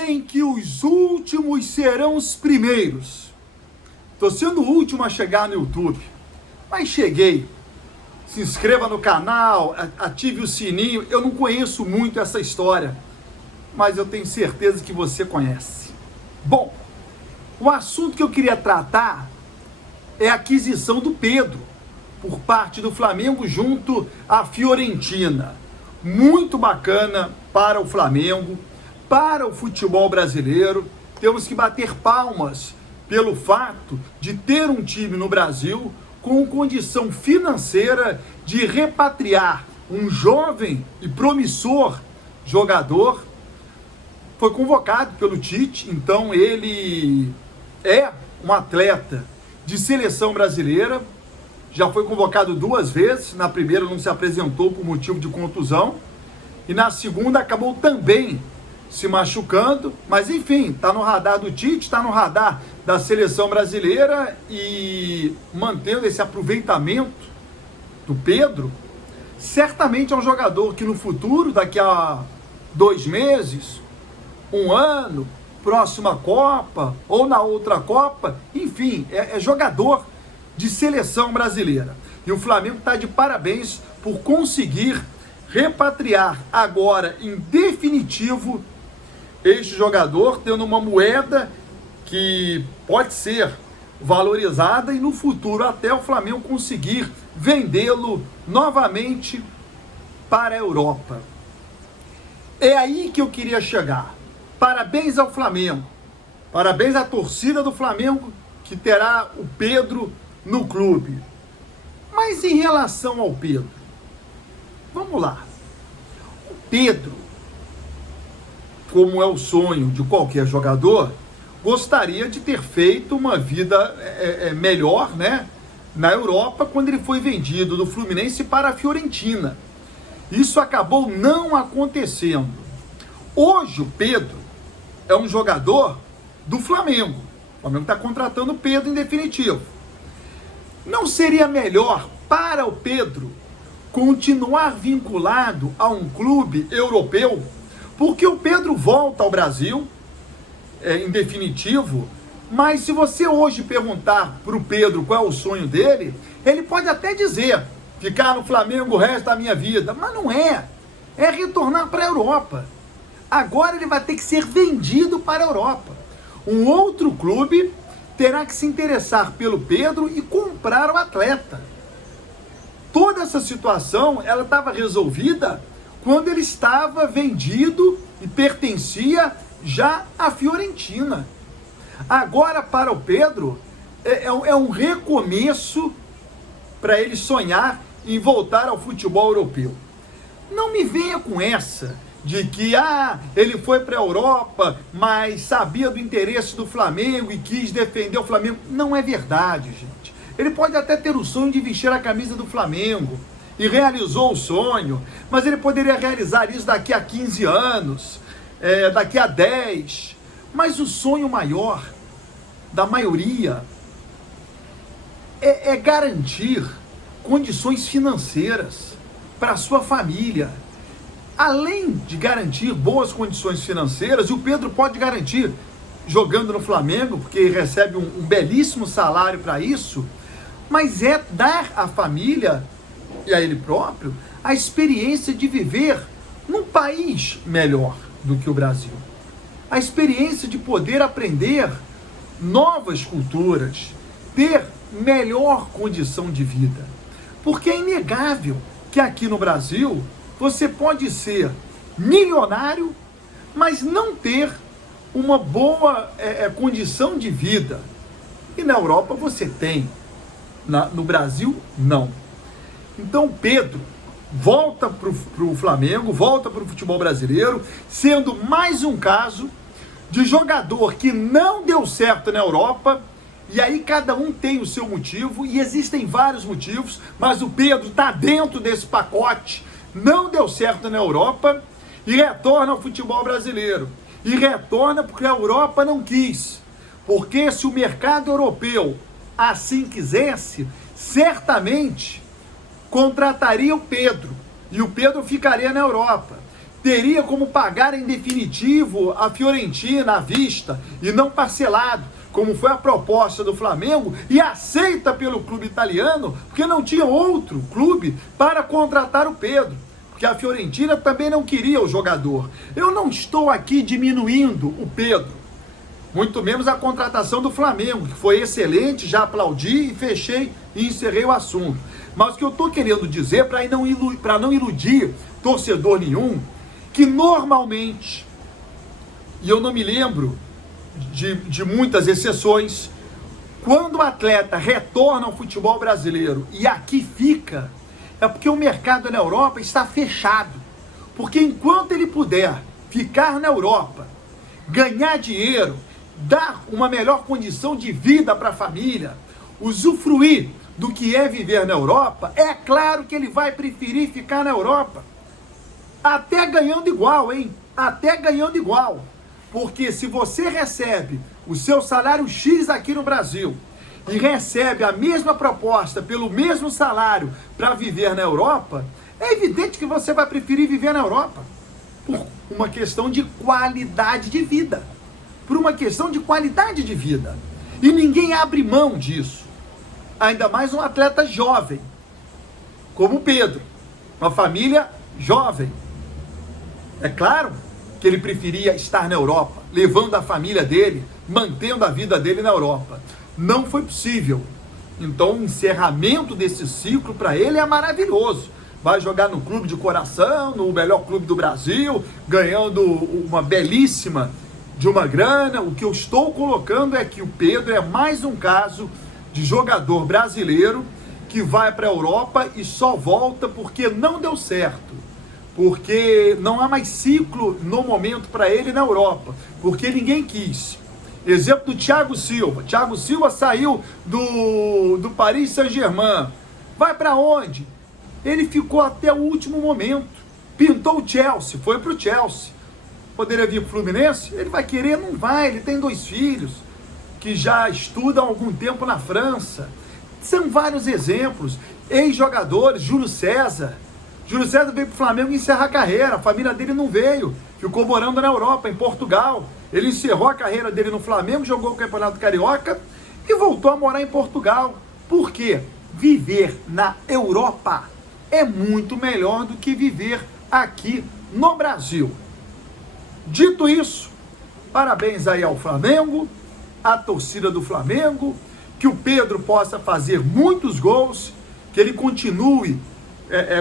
Dizem que os últimos serão os primeiros. Tô sendo o último a chegar no YouTube, mas cheguei. Se inscreva no canal, ative o sininho. Eu não conheço muito essa história, mas eu tenho certeza que você conhece. Bom, o assunto que eu queria tratar é a aquisição do Pedro por parte do Flamengo junto à Fiorentina. Muito bacana para o Flamengo, para o futebol brasileiro. Temos que bater palmas pelo fato de ter um time no Brasil com condição financeira de repatriar um jovem e promissor jogador. Foi convocado pelo Tite, então ele é um atleta de seleção brasileira. Já foi convocado 2 vezes, na primeira não se apresentou por motivo de contusão, e na segunda acabou também se machucando, mas enfim, está no radar do Tite, está no radar da seleção brasileira, e mantendo esse aproveitamento do Pedro, certamente é um jogador que no futuro, daqui a 2 meses, 1 ano, próxima Copa, ou na outra Copa, enfim, é jogador de seleção brasileira. E o Flamengo está de parabéns por conseguir repatriar agora, em definitivo, este jogador, tendo uma moeda que pode ser valorizada e no futuro até o Flamengo conseguir vendê-lo novamente para a Europa. É aí que eu queria chegar. Parabéns ao Flamengo, parabéns à torcida do Flamengo que terá o Pedro no clube. Mas em relação ao Pedro, vamos lá. O Pedro, como é o sonho de qualquer jogador, gostaria de ter feito uma vida melhor, né, na Europa, quando ele foi vendido do Fluminense para a Fiorentina. Isso acabou não acontecendo. Hoje o Pedro é um jogador do Flamengo. O Flamengo está contratando o Pedro em definitivo. Não seria melhor para o Pedro continuar vinculado a um clube europeu? Porque o Pedro volta ao Brasil, em definitivo, mas se você hoje perguntar para o Pedro qual é o sonho dele, ele pode até dizer, ficar no Flamengo o resto da minha vida, mas não é. É retornar para a Europa. Agora ele vai ter que ser vendido para a Europa. Um outro clube terá que se interessar pelo Pedro e comprar o atleta. Toda essa situação, ela estava resolvida quando ele estava vendido e pertencia já à Fiorentina. Agora, para o Pedro, é um recomeço para ele sonhar em voltar ao futebol europeu. Não me venha com essa de que ele foi para a Europa, mas sabia do interesse do Flamengo e quis defender o Flamengo. Não é verdade, gente. Ele pode até ter o sonho de vestir a camisa do Flamengo, e realizou o sonho, mas ele poderia realizar isso daqui a 15 anos, daqui a 10. Mas o sonho maior da maioria é garantir condições financeiras para a sua família. Além de garantir boas condições financeiras, e o Pedro pode garantir jogando no Flamengo, porque recebe um belíssimo salário para isso, mas é dar à família e a ele próprio a experiência de viver num país melhor do que o Brasil. A experiência de poder aprender novas culturas, ter melhor condição de vida. Porque é inegável que aqui no Brasil você pode ser milionário, mas não ter uma boa condição de vida. E na Europa você tem, no Brasil não. Então Pedro volta para o Flamengo, volta para o futebol brasileiro, sendo mais um caso de jogador que não deu certo na Europa, e aí cada um tem o seu motivo, e existem vários motivos, mas o Pedro está dentro desse pacote, não deu certo na Europa, e retorna ao futebol brasileiro. E retorna porque a Europa não quis, porque se o mercado europeu assim quisesse, certamente contrataria o Pedro, e o Pedro ficaria na Europa. teria como pagar em definitivo a Fiorentina à vista e não parcelado, como foi a proposta do Flamengo e aceita pelo clube italiano, porque não tinha outro clube para contratar o Pedro, porque a Fiorentina também não queria o jogador. Eu não estou aqui diminuindo o Pedro, muito menos a contratação do Flamengo, que foi excelente, já aplaudi e fechei e encerrei o assunto. Mas o que eu estou querendo dizer, para não iludir torcedor nenhum, que normalmente, e eu não me lembro de muitas exceções, quando o atleta retorna ao futebol brasileiro e aqui fica, é porque o mercado na Europa está fechado. Porque enquanto ele puder ficar na Europa, ganhar dinheiro, dar uma melhor condição de vida para a família, usufruir do que é viver na Europa, é claro que ele vai preferir ficar na Europa. Até ganhando igual, hein? Até ganhando igual. Porque se você recebe o seu salário X aqui no Brasil e recebe a mesma proposta pelo mesmo salário para viver na Europa, é evidente que você vai preferir viver na Europa. Por uma questão de qualidade de vida. Por uma questão de qualidade de vida. E ninguém abre mão disso. Ainda mais um atleta jovem, como o Pedro. Uma família jovem. É claro que ele preferia estar na Europa, levando a família dele, mantendo a vida dele na Europa. Não foi possível. Então o encerramento desse ciclo para ele é maravilhoso. Vai jogar no clube de coração, no melhor clube do Brasil, ganhando uma belíssima de uma grana. O que eu estou colocando é que o Pedro é mais um caso de jogador brasileiro que vai para a Europa e só volta porque não deu certo. Porque não há mais ciclo no momento para ele na Europa, porque ninguém quis. Exemplo do Thiago Silva. Thiago Silva saiu do Paris Saint-Germain. Vai para onde? Ele ficou até o último momento. Pintou o Chelsea, foi para o Chelsea. Poderia vir para o Fluminense? Ele vai querer? Não vai, ele tem 2 filhos, que já estudam há algum tempo na França. São vários exemplos. Ex-jogadores, Júlio César. Júlio César veio para o Flamengo encerrar a carreira, a família dele não veio, ficou morando na Europa, em Portugal. Ele encerrou a carreira dele no Flamengo, jogou o Campeonato Carioca e voltou a morar em Portugal. Por quê? Viver na Europa é muito melhor do que viver aqui no Brasil. Dito isso, parabéns aí ao Flamengo, à torcida do Flamengo, que o Pedro possa fazer muitos gols, que ele continue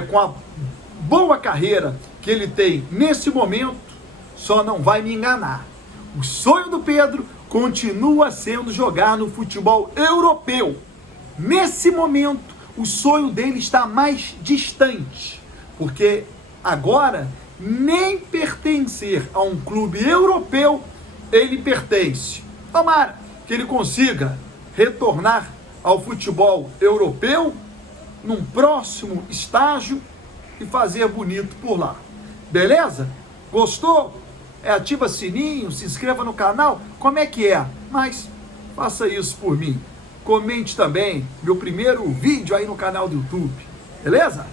com a boa carreira que ele tem nesse momento. Só não vai me enganar. O sonho do Pedro continua sendo jogar no futebol europeu. Nesse momento, o sonho dele está mais distante, porque agora nem pertencer a um clube europeu ele pertence. Tomara que ele consiga retornar ao futebol europeu num próximo estágio e fazer bonito por lá. Beleza? Gostou? Ativa sininho, se inscreva no canal, como é que é? Mas faça isso por mim. Comente também meu primeiro vídeo aí no canal do YouTube. Beleza?